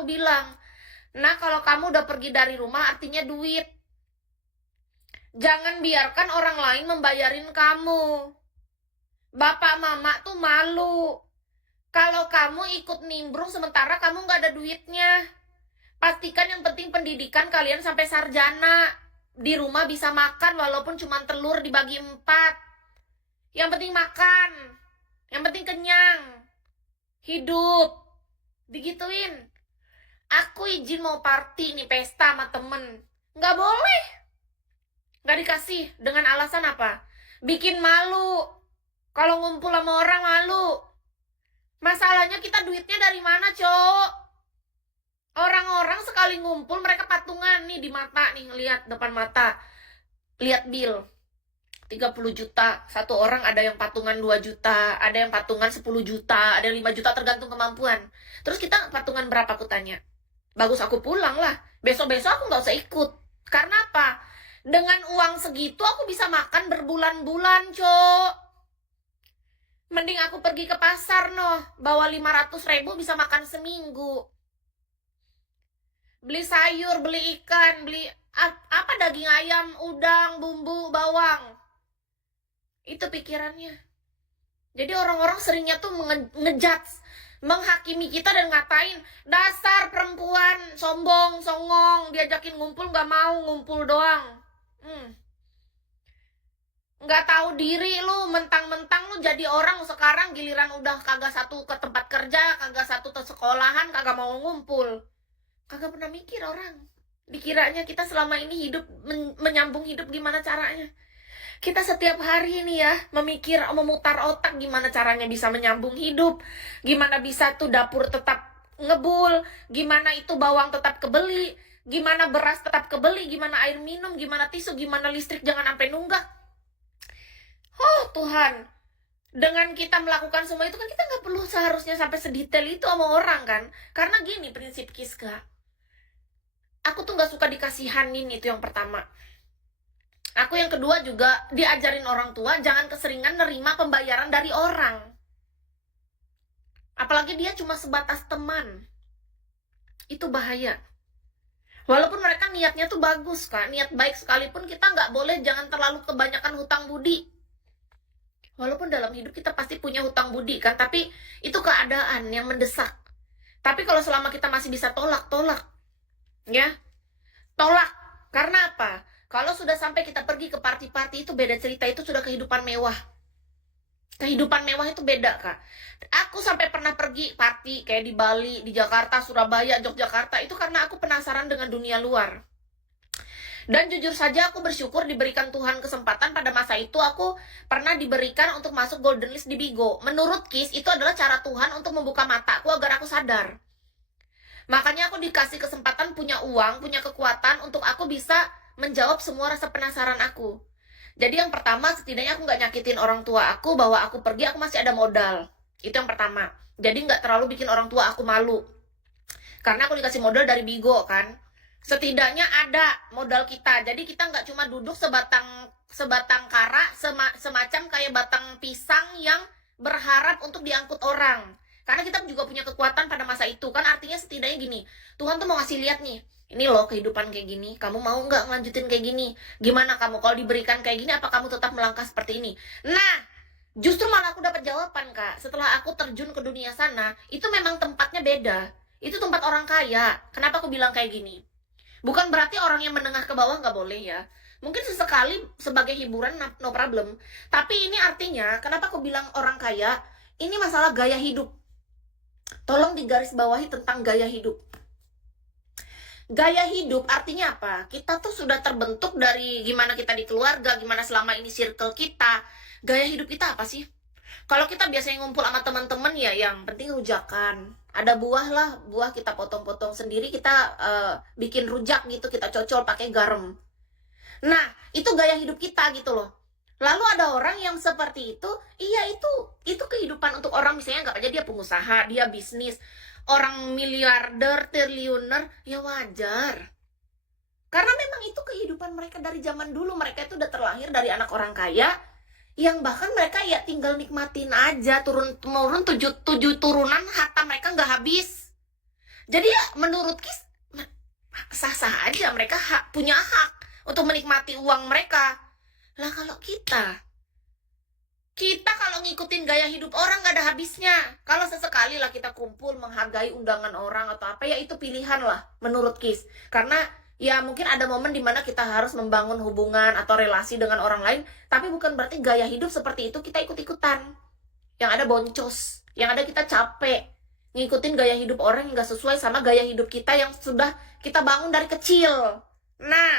aku bilang, nah kalau kamu udah pergi dari rumah artinya duit. Jangan biarkan orang lain membayarin kamu. Bapak mama tuh malu kalau kamu ikut nimbrung sementara kamu nggak ada duitnya. Pastikan yang penting pendidikan kalian sampai sarjana. Di rumah bisa makan walaupun cuma telur dibagi 4. Yang penting makan. Yang penting kenyang. Hidup. Digituin. Aku izin mau party nih, pesta sama temen. Nggak boleh. Nggak dikasih. Dengan alasan apa? Bikin malu. Kalau ngumpul sama orang malu. Masalahnya kita duitnya dari mana, Cok? Orang-orang sekali ngumpul mereka patungan nih di mata nih, ngelihat depan mata. Lihat bill. 30 juta. Satu orang ada yang patungan 2 juta, ada yang patungan 10 juta, ada yang 5 juta tergantung kemampuan. Terus kita patungan berapa aku tanya? Bagus aku pulang lah. Besok-besok aku nggak usah ikut. Karena apa? Dengan uang segitu aku bisa makan berbulan-bulan, Cok. Mending aku pergi ke pasar, noh. Bawa 500.000 bisa makan seminggu. Beli sayur, beli ikan, beli apa daging ayam, udang, bumbu, bawang. Itu pikirannya. Jadi orang-orang seringnya tuh ngejudge, menghakimi kita dan ngatain, dasar perempuan, sombong, songong, diajakin ngumpul gak mau, ngumpul doang. Nggak tahu diri lu, mentang-mentang lu jadi orang sekarang giliran udah kagak satu ke tempat kerja, kagak satu ke sekolahan, kagak mau ngumpul. Kagak pernah mikir orang. Dikiranya kita selama ini hidup, menyambung hidup gimana caranya. Kita setiap hari ini ya, memikir, memutar otak gimana caranya bisa menyambung hidup. Gimana bisa tuh dapur tetap ngebul, gimana itu bawang tetap kebeli, gimana beras tetap kebeli, gimana air minum, gimana tisu, gimana listrik jangan sampai nunggak. Oh Tuhan, dengan kita melakukan semua itu kan kita nggak perlu seharusnya sampai sedetail itu sama orang kan. Karena gini prinsip Kiska, aku tuh nggak suka dikasihanin, itu yang pertama. Aku yang kedua juga diajarin orang tua jangan keseringan nerima pembayaran dari orang. Apalagi dia cuma sebatas teman. Itu bahaya. Walaupun mereka niatnya tuh bagus kan, niat baik sekalipun kita nggak boleh jangan terlalu kebanyakan hutang budi. Walaupun dalam hidup kita pasti punya hutang budi kan, tapi itu keadaan yang mendesak. Tapi kalau selama kita masih bisa tolak. Ya. Tolak. Karena apa? Kalau sudah sampai kita pergi ke party-party itu beda cerita, itu sudah kehidupan mewah. Kehidupan mewah itu beda, Kak. Aku sampai pernah pergi party kayak di Bali, di Jakarta, Surabaya, Yogyakarta, itu karena aku penasaran dengan dunia luar. Dan jujur saja aku bersyukur diberikan Tuhan kesempatan pada masa itu aku pernah diberikan untuk masuk Golden List di Bigo. Menurut Kis, itu adalah cara Tuhan untuk membuka mataku agar aku sadar. Makanya aku dikasih kesempatan punya uang, punya kekuatan untuk aku bisa menjawab semua rasa penasaran aku. Jadi yang pertama, setidaknya aku nggak nyakitin orang tua aku, bahwa aku pergi aku masih ada modal. Itu yang pertama. Jadi nggak terlalu bikin orang tua aku malu. Karena aku dikasih modal dari Bigo kan. Setidaknya ada modal kita. Jadi kita nggak cuma duduk sebatang kara, semacam kayak batang pisang yang berharap untuk diangkut orang. Karena kita juga punya kekuatan pada masa itu. Kan artinya setidaknya gini, Tuhan tuh mau ngasih lihat nih, ini loh kehidupan kayak gini, kamu mau nggak ngelanjutin kayak gini? Gimana kamu kalau diberikan kayak gini, apa kamu tetap melangkah seperti ini? Nah, justru malah aku dapat jawaban, Kak. Setelah aku terjun ke dunia sana, itu memang tempatnya beda. Itu tempat orang kaya. Kenapa aku bilang kayak gini? Bukan berarti orang yang menengah ke bawah nggak boleh ya. Mungkin sesekali sebagai hiburan, no problem. Tapi ini artinya, kenapa aku bilang orang kaya? Ini masalah gaya hidup. Tolong digarisbawahi tentang gaya hidup. Gaya hidup artinya apa? Kita tuh sudah terbentuk dari gimana kita di keluarga, gimana selama ini circle kita. Gaya hidup kita apa sih? Kalau kita biasanya ngumpul sama teman-teman ya, yang penting rujakan. Ada buah lah, buah kita potong-potong sendiri, kita bikin rujak gitu, kita cocol pakai garam. Nah, itu gaya hidup kita gitu loh. Lalu ada orang yang seperti itu, iya itu kehidupan untuk orang misalnya nggak aja dia pengusaha, dia bisnis, orang miliarder, triliuner, ya wajar. Karena memang itu kehidupan mereka dari zaman dulu, mereka itu udah terlahir dari anak orang kaya, yang bahkan mereka ya tinggal nikmatin aja, turun 7 turunan harta mereka nggak habis. Jadi ya menurut Kis sah-sah aja, mereka punya hak untuk menikmati uang mereka. Lah kalau kita kalau ngikutin gaya hidup orang gak ada habisnya. Kalau sesekali lah kita kumpul menghargai undangan orang atau apa, ya itu pilihan lah menurut Kis. Karena ya mungkin ada momen dimana kita harus membangun hubungan atau relasi dengan orang lain, tapi bukan berarti gaya hidup seperti itu kita ikut-ikutan. Yang ada boncos, yang ada kita capek ngikutin gaya hidup orang yang gak sesuai sama gaya hidup kita yang sudah kita bangun dari kecil. Nah,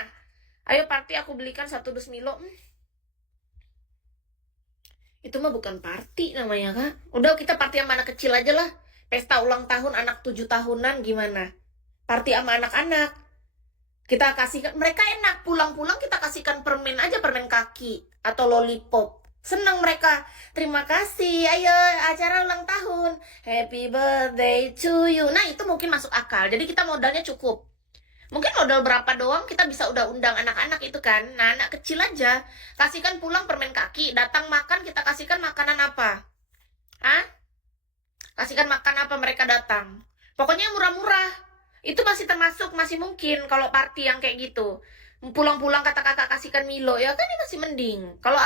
ayo party aku belikan 1 dus Milo. Itu mah bukan party namanya, Kak. Udah kita party sama anak kecil aja lah. Pesta ulang tahun anak 7 tahunan gimana? Party sama anak-anak. Kita kasihkan, mereka enak, pulang-pulang kita kasihkan permen aja, permen kaki atau lollipop. Senang mereka. Terima kasih, ayo acara ulang tahun. Happy birthday to you. Nah, itu mungkin masuk akal. Jadi kita modalnya cukup. Mungkin modal berapa doang kita bisa udah undang anak-anak itu kan. Nah, anak kecil aja. Kasihkan pulang permen kaki. Datang makan, kita kasihkan makanan apa? Hah? Kasihkan makan apa mereka datang? Pokoknya yang murah-murah. Itu masih termasuk, masih mungkin kalau party yang kayak gitu. Pulang-pulang kata kakak kasihkan Milo. Ya kan ini masih mending. Kalau